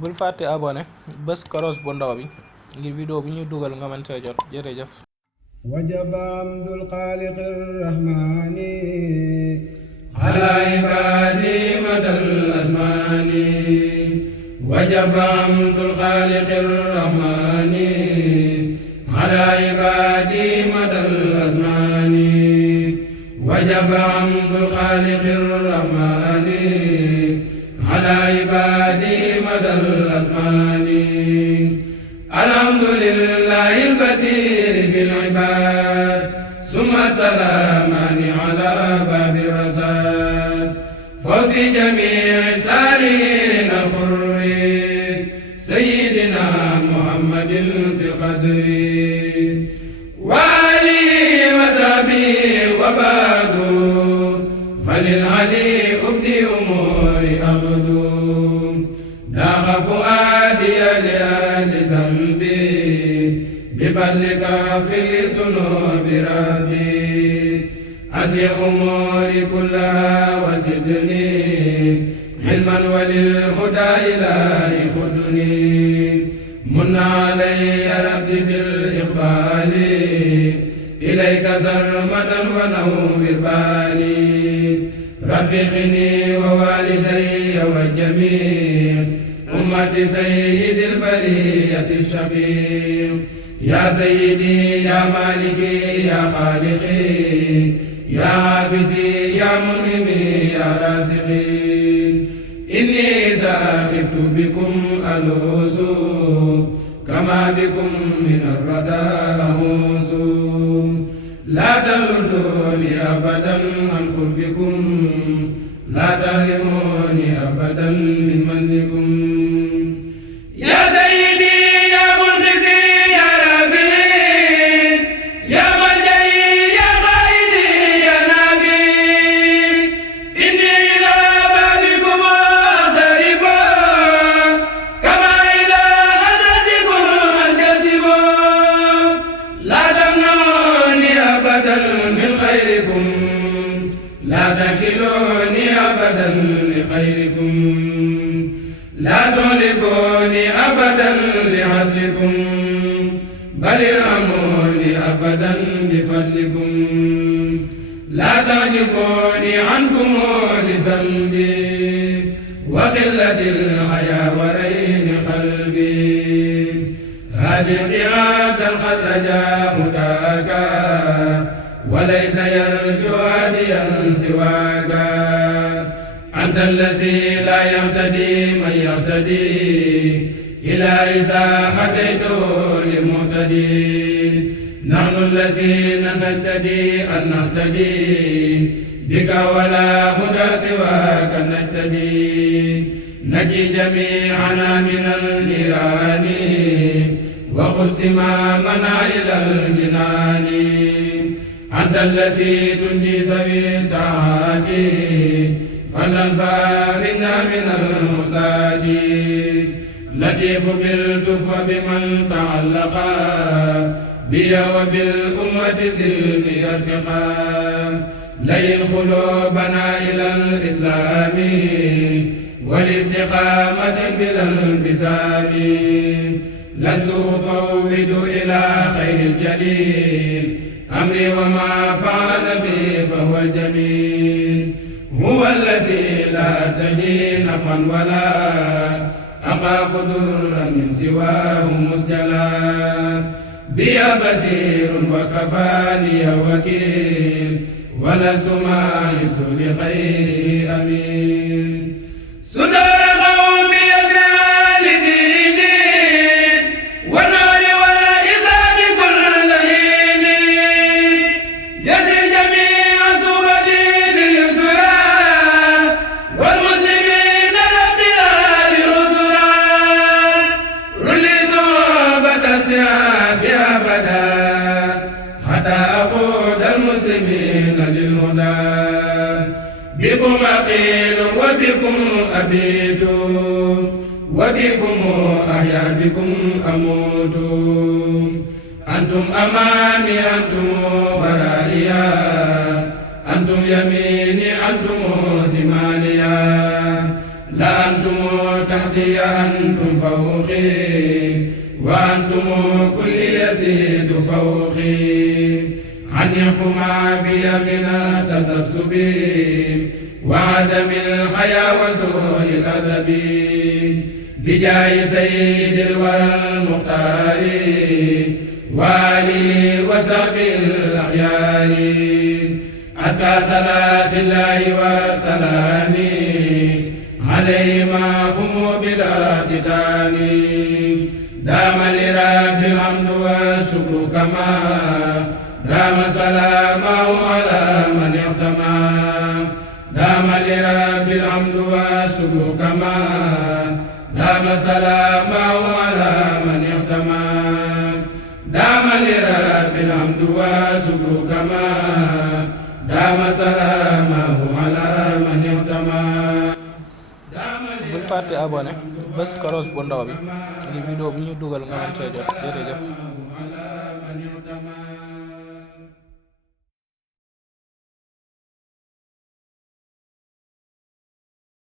bul fàtte abonné bés koros bu ndaw bi ngir vidéo bu ñuy dugal nga mën see jot jërëjëf. wajaba amdul xaaliq rahmaani ala ibaadi madal asmaani wajaba amdul xaaliq rahmaani ala ibaadi madal asmaani wajaba amdul xaaliq rahmaani ala ibaadi madal asmaani alhamdulillahi albasiir bil ibaad summa salaamaani ala baabi rasaad fawzi jamii saalihiin alxurri sayyidina muhammadin sil qadri wa aalihi wa sahbihi wa baadu falil ali ubdi umuuri axdu daaxa fuaadiya li ahli zambi بفضلك اغفر لي ذنوب ربي أصلح أموري كلها وزدني علما وللهدى إلهي خذني من علي ربي بالإقبال إليك سرمدا ونور بالي ربي خني ووالدي وجميع أمة سيد البرية الشفيع يا سيدي يا مالكي يا خالقي يا حافظي يا منعمي يا رازقي إني إذا خفت بكم ألوذ كما بكم من الردى أعوذ لا تردوني أبدا عن قربكم لا تحرموني أبدا من منكم يا سيدي يا منقذي يا رافعي يا ملجئي يا قائدي يا نبي إني إلى بابكم أقترب كما إلى حضرتكم أنجذب لا تمنعوني أبدا من خيركم لا تكلوني أبدا لخيركم لا تهلكوني أبدا لعدلكم بل ارحموني أبدا بفضلكم لا تعجبوني عنكم لذنبي وقلة الحياء ورين قلبي هذه قيادة قد رجاء هداك وليس يرجو هاديا سواك أنت الذي لا يهتدي من يهتدي إلى إذا هديته لمهتدي نحن الذين نهتدي أن نهتدي بك ولا هدى سواك نهتدي نجي جميعنا من النيران وخذ سمامنا إلى الجنان أنت الذي تنجي سبيل الطاعات فلن فارنا من المساة لطيف بالتف بمن تعلق بي وبالأمة سلمي ارتقى لين قلوبنا إلى الإسلام والاستقامة بلا انفصام لست أفوض إلى خير الجليل أمري وما فعل بي فهو الجميل هو الذي لا تجي نفعا ولا أخاف ضرا من سواه مسجلا بي بصير وكفاني وكيل ولست ماعز لخيره أمين صدور قومي يسعى لديني والنور والإذاب كل حين يسر جميع صورتي لليسرى والمسلمين الأبطال الأسرى رلي صحبة السعاب أبدا حتى أقود المسلمين للهدى بكم أقيل وبكم أبيت وبكم أحيا بكم أموت أنتم أمامي أنتم ورائيا أنتم يميني أنتم شماليا لا أنتم تحتي أنتم فوقي وأنتم كل يزيد فوقي عني فما بي من تسبسب وعدم الحياة وسوء الأدب بجاه سيد الورى المختار وآله وصحبه الأخيار أزكى صلاة الله وسلام عليه معهم بلا تتان دام لرب الحمد والشكر كما دام سلامه على من اعتمى دام لرب الحمد والشكر كما دام سلامه على من اعتمى دام لرب الحمد والشكر كما دام سلامه على من اعتمى bul fàtte abonné bés koros bu ndaw bi ngir vidéo bu ñu dugal nga mën cee jot jërëjëf